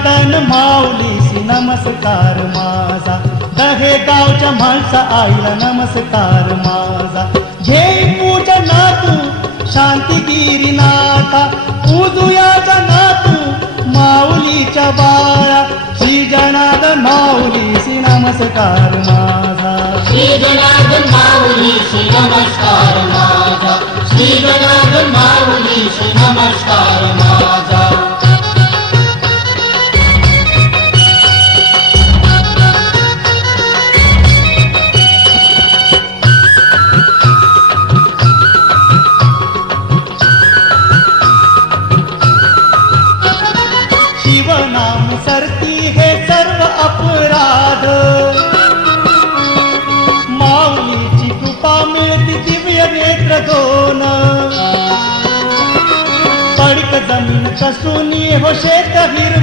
जनार्दन माऊलीसी नमस्कार माझा. दहे गावच्या माणसा आईला नमस्कार माझा. घे पूजना तू शांती नाथा. पूजुयाचा नातू माऊलीच्या बाळा. श्री जनार्दन माऊलीसी नमस्कार माझा. श्री जनार्दन माऊली श्री नमस्कार माझा. श्री जनार्दन माऊली श्री नमस्कार माझा.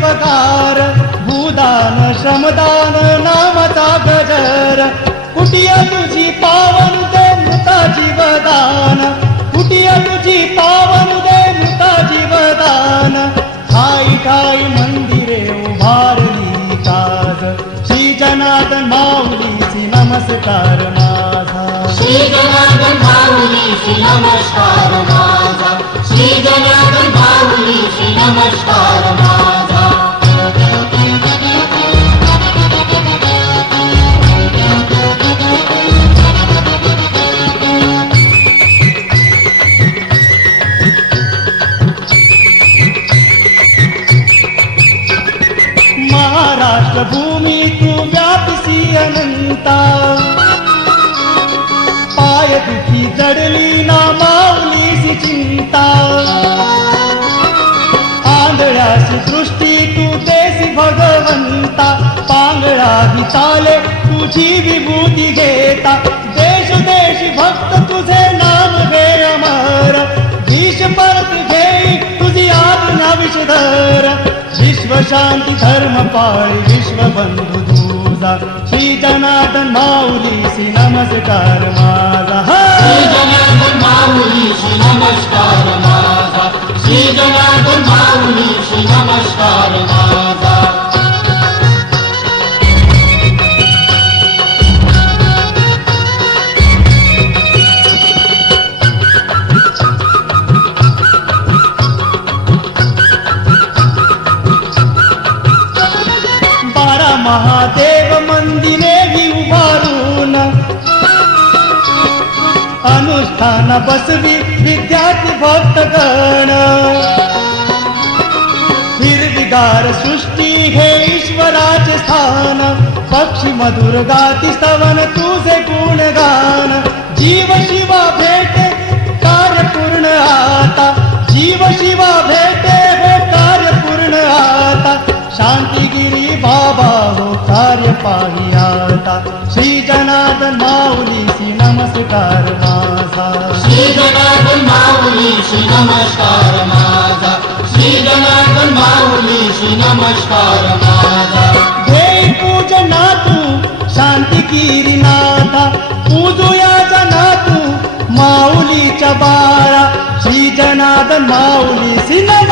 हिरवगार भूदान श्रमदान नामचा गजर. कुटिया तुझी पावन दे मृता जीवदान. कुटिया तुझी पावन दे मृता जीवदान. खाई खाई मंदिरे उभारली काज श्री जनार्दन माऊलीची नमस्कार माझा. श्री जनार्दन माऊली श्री नमस्कार माझा. श्री जनार्दन माऊली श्री नमस्कार राष्ट्रभूमी तू व्यापसी अनंता. पाय तिथी जडली ना माऊलीची चिंता. आंधळ्याशी दृष्टी तू देसी भगवंता. पांगळा ही तुझी विभूती घेता. देश देश भक्त तुझे नाम वेळ अमर विष परत घेई तुझी आज्ञा विषधर. विश्व शान्ति धर्म पाय विश्व बन्धु श्री जनादन मा नमस्कार मा नमस्कारा श्री महादेव मंदिरे उभारून. अनुष्ठान बसवी विद्यार्थी भक्तगण. हिरविगार सृष्टी हे ईश्वराचे स्थान. पक्षी मधुर गाती सवन तुझे गुणगान. जीव शिवा भेटे कार्य पूर्ण आता. पाही आता श्री जनार्दन माऊलीसी नमस्कार माझा. श्री जनार्दन माऊली श्री नमस्कार माझा. श्री जनार्दन माऊली श्री नमस्कार माझा. हे पूजना तू शांती नाथा. पूजुयाचा नातू माऊलीच्या बाळा. श्री जनार्दन माऊलीसी नमस्कार